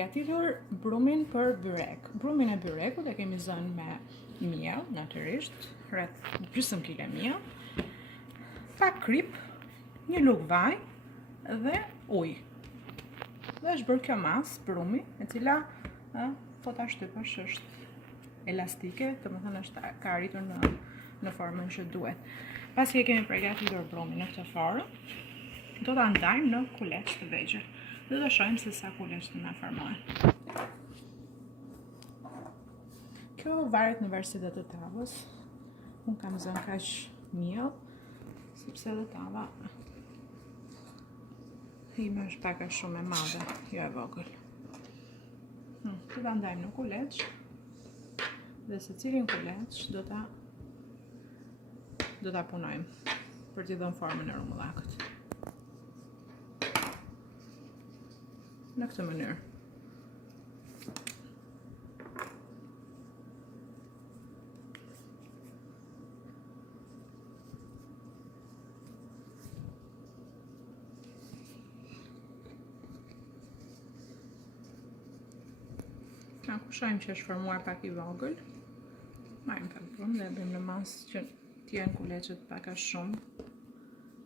Gatitur brumin për byrek. Brumin e byrekut e kemi zënë me miell, natyrisht, rreth gjysmë kile miell, pak krip, një lugë vaj dhe ujë. Dhe është bërë kjo masë brumi, e cila po ta shtypësh është elastike, domethënë është ka arritur në formën që duhet. Pasi e kemi përgatitur brumin në këtë formë, do ta ndajmë në kuleç të vegjël. Dhe do shohim se sa kuleç të na formohen. Kjo varet në varësi të tavës. Unë kam zënë kaq miell, sepse dhe tava ime është pak a shumë e madhe, jo e vogël. Do ta ndajmë në kuleç. Dhe secilin kuleç do ta punojmë për t'i dhënë formën e rumullakut. Në këtë mënyrë. Kushojmë që është formuar pak i vogël. Marrim pak brumë dhe bëjmë në masë që t'jenë kuleçet pak a shumë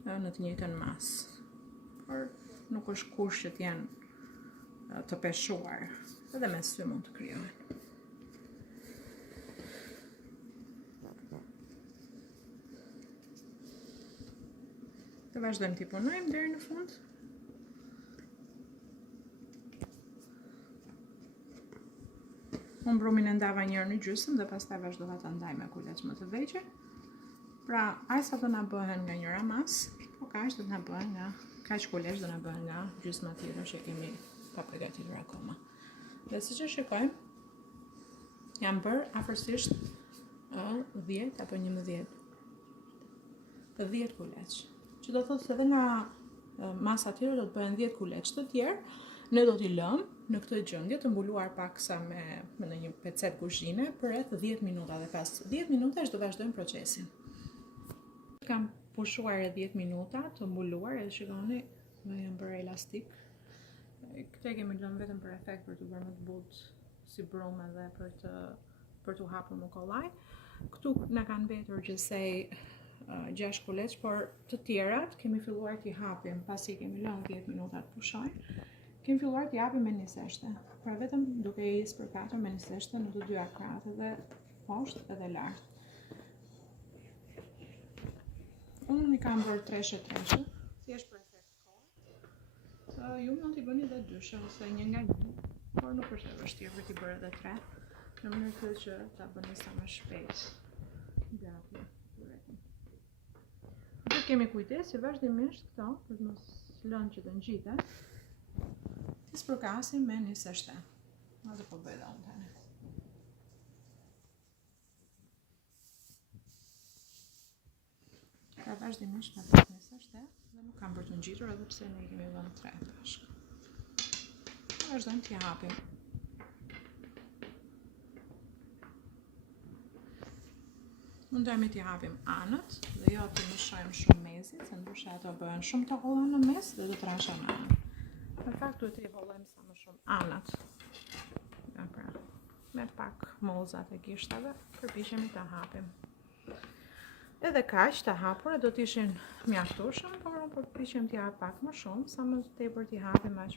në të njëjtën masë. Por nuk është kurrë që t'jenë të peshuar, edhe me sy mund të krijohen. Të vazhdojmë t'i punojmë deri në fund. Unë brumin e ndava njërë në gjysmë dhe pastaj vazhdova ta ndaj me kuleç më të vegjël. Pra, aq sa do na bëhen nga njëra masë, po kaq do na bëhen nga kaq kuleç do na bëhen nga gjysma tjetër që kemi pa përgatitur akoma. Dhe siç e shikojmë, jam bërë afërsisht 10 apo 11 kuleç. Që do thotë se edhe nga masa tjetër do të bëhen 10 kuleç të tjerë. Ne do t'i lëmë në këtë gjendje të mbuluar paksa me një pecet kuzhine për rreth 10 minuta dhe pas 10 minutash do vazhdojmë procesin. Kam pushuar 10 minuta të mbuluar, edhe shikoni, jam bërë elastik. Këtë e kemi lënë vetëm për efekt, për të bërë më të butë si brumë edhe për t'u hapur më kollaj. Këtu na kanë mbetur gjithsej 6 kuleç, por të tjerat kemi filluar t'i hapim pasi kemi lënë 10 minuta të pushojnë. Kemi filluar t'i hapim me niseshte. Pra vetëm duke i spërkatur me niseshte në të dyja krahat, edhe poshtë edhe lart. Unë i kam bërë treshe, thjesht për efekt kohë. Ju mund t'i bëni edhe dyshe ose një nga një, por nuk është e vështirë për t'i bërë edhe 3, në mënyrë të që ta bëni sa më shpejt. Gati, buretin. Dhe kemi kujdes që vazhdimisht këto, për të mos lënë që të ngjiten, t'i spërkasim me niseshte. Edhe po bëj dhe unë tani. Pra vazhdimisht me pak niseshte dhe nuk kam për të ngjitur edhe pse ne kemi vënë 3 bashkë. Vazhdojmë t'i hapim. Mundojmë t'i hapim anët dhe jo t'i mëshojmë shumë mezit, se ndryshe ato bëhen shumë të holla në mes dhe do t'rashen anë. Në fakt duhet t'i hollojmë sa më shumë anët. Ja, pra, me pak mollzat e gishtave, përpiqemi ta hapim. Edhe kaq të hapura do t'ishin mjaftueshëm, por unë përpiqem t'i hap pak më shumë, sa më tepër t'i hapim aq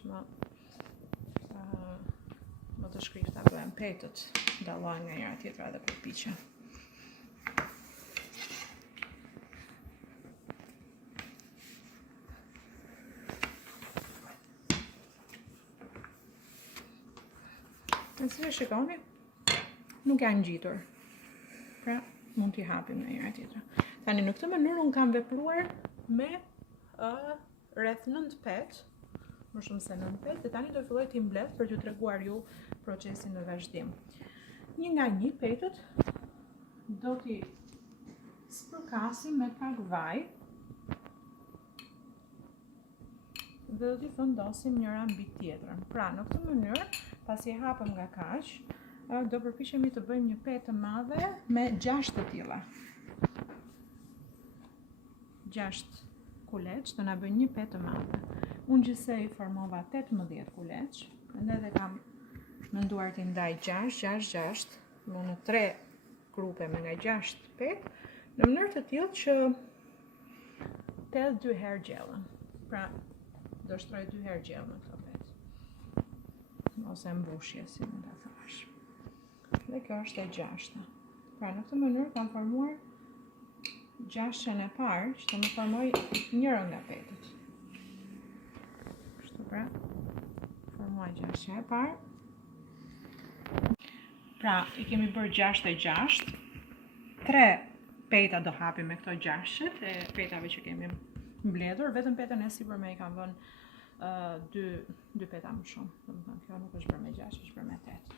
më të shkrifta bëhen, petët dallohen nga njëra tjetra dhe përpiqem. Në si e shikoni, nuk janë ngjitur. Pra, mund t'i hapim në njëra tjetra. Tani në këtë mënyrë unë kam vepruar me rreth 9 pet, më shumë se 9 pet, dhe tani do filloj t'i mbledh për t'ju treguar ju procesin në vazhdim. Një nga një petët do t'i spërkasim me pak vaj dhe do t'i vendosim njëra mbi tjetrën. Pra, në këtë mënyrë, pasi e hapëm nga kaq, do përpiqemi të bëjmë një petë të madhe me 6 të tilla. 6 kuleç do na bëjnë një petë të madhe. Unë gjithsej formova 18 kuleç, prandaj dhe kam menduar t'i ndaj 6-6-6, në 3 grupe me nga 6 petë, në mënyrë të tillë që të edhe 2 herë gjellën. Pra, do shtroj 2 herë gjellë në këto petë. Ose mbushje, si më ta thash. Dhe kjo është e 6-ta. Pra, në këtë mënyrë kam formuar 6-ën e parë, që të më formoj njërën nga petët. Kështu pra, formuaj 6-ën e parë. Pra, i kemi bërë 6-6, 3 peta do hapim me këto 6-et e petave që kemi mbledhur, vetëm petën e sipërme i kam vënë 2 peta më shumë. Domethënë kjo nuk është bërë me 6, është bërë me 8.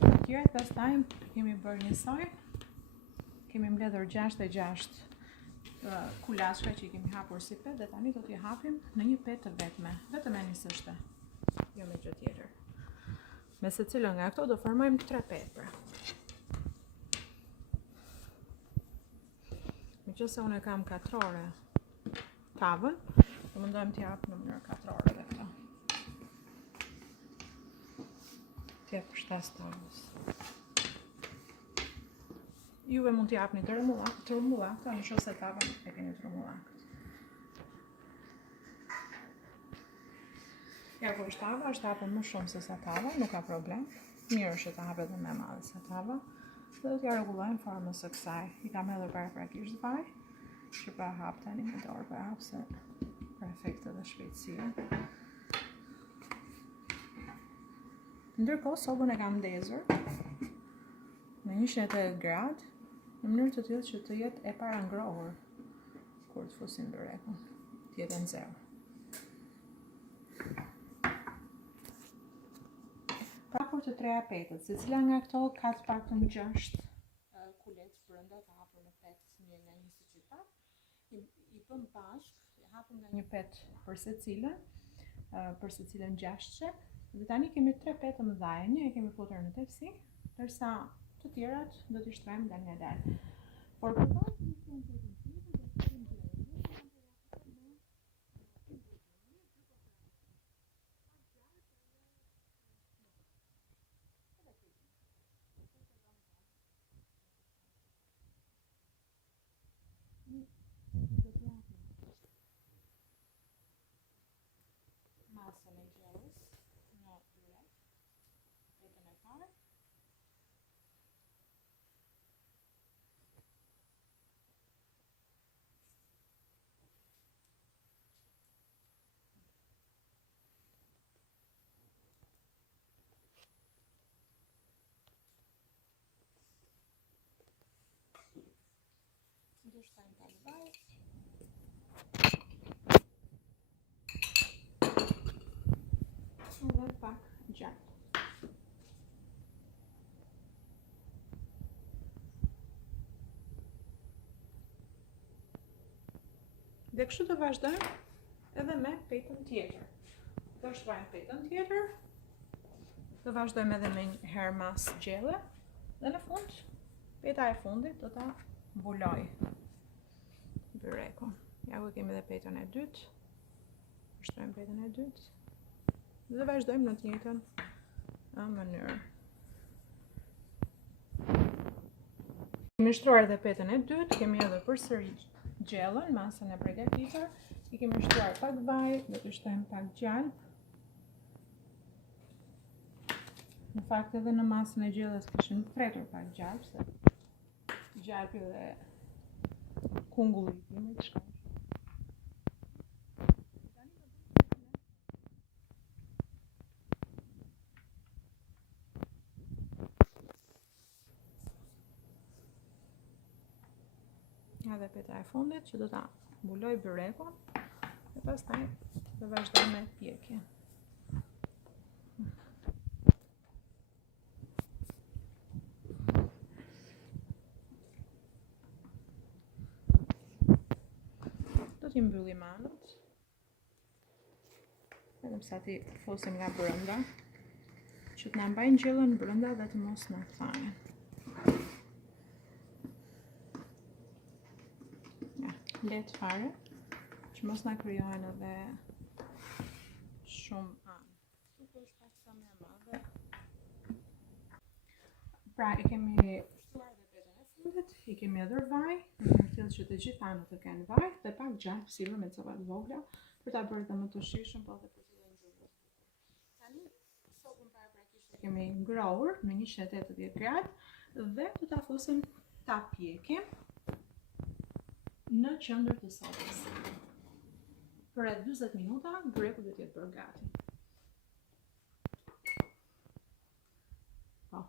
Të tjerët pastaj kemi bërë njësoj. Kemi mbledhur 6-6 kulaçka që i kemi hapur si petë dhe tani do t'i hapim në një petë të vetme, vetëm e nisështe, jo me gjë tjetër. Me secilën nga këto do formojmë 3 petë pra. Meqense unë kam katrore tavën, do mundojmë t'i hap në mënyrë katrore dhe këto. T'jep shtas tavës. Juve mund t'i hapni të rrumullakta, në qoftë se tavën e keni të rrumullaktë. Ja ku është tava, është hapur më shumë se sa tava, nuk ka problem. Mirë është të hapet edhe më e madhe se tava. Dhe do t'ja rregullojmë formën së kësaj. I kam hedhur paraprakisht vaj, që pa hap tani me dorë pa hap se për efekte dhe shpejtësie. Ndërkohë sobën e kam ndezur në 180 gradë, në mënyrë të tillë që të jetë e para ngrohur kur të fusim byrekun, të jetë nxehur. Pra kur të treja petët, secila nga këto ka të paktën 6 kulecë brenda të hapur në petë një nga një siç i pak, i bëm bashkë, i hapim nga një petë për secilën 6-çe, dhe tani kemi 3 petë të mëdha, një e kemi futur në tepsi, ndërsa të tjerat do t'i shtrojmë dal nga dal. Por përpara se të shtrojmë petën tjetër, do të shtrojmë masën e gjellës në byrek, petën e parë. Ndërshtojmë pak vaj. Edhe pak gjallë. Dhe kështu të vazhdojmë edhe me petën tjetër. Do shtrojmë petën tjetër, do vazhdojmë edhe me një herë masë gjelle, dhe në fund, peta e fundit do ta mbuloj byrekun. Ja ku kemi edhe petën e dytë, shtrojmë petën e dytë, dhe vazhdojmë në të njëjtën mënyrë. Kemi shtruar edhe petën e dytë, kemi edhe përsëri gjellën, masën e përgatitur, i kemi shtruar pak vaj, do të shtojmë pak gjallë. Në fakt edhe në masën e gjellës kishim pretur pak gjallë, se gjalpi dhe kungulli i timit shkojnë. Edhe peta e fundit që do ta mbuloj byrekun dhe pastaj do vazhdoj me pjekjen. Do t'i mbyllim anët, vetëm sa t'i fosim nga brenda, që t'na mbajnë gjellën brenda dhe të mos na thajen. Letë fare, që mos na krijohen edhe shumë anë. Nuk është pak sa më e madhe, Pra e kemi shtuar dhe petën e fundit, I kemi edhe vaj, në mënyrë tillë që të gjithë anët të kenë vaj dhe pak gjatë sipër me copa të vogla për ta bërë dhe më të shijshëm, po dhe për të dhënë ngjyrë. Tani sopën paraprakisht e kemi ngrohur në 180 gradë dhe do ta fusim ta pjekim në qendër të sopës. Për rreth 40 minuta breku do të jetë bërë gati. Po,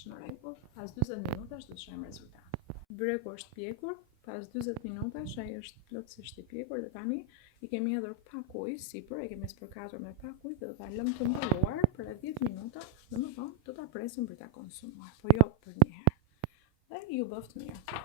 është në rregull. Pas 40 minutash do të shohim rezultatin. Breku është pjekur, pas 40 minutash ai është plotësisht I pjekur dhe tani I kemi hedhur pak ujë sipër, e kemi spërkatur me pak ujë dhe do ta lëmë të mbuluar për 10 minuta, domethënë do ta presim për ta konsumuar, po jo për një herë. Dhe ju bëft mirë.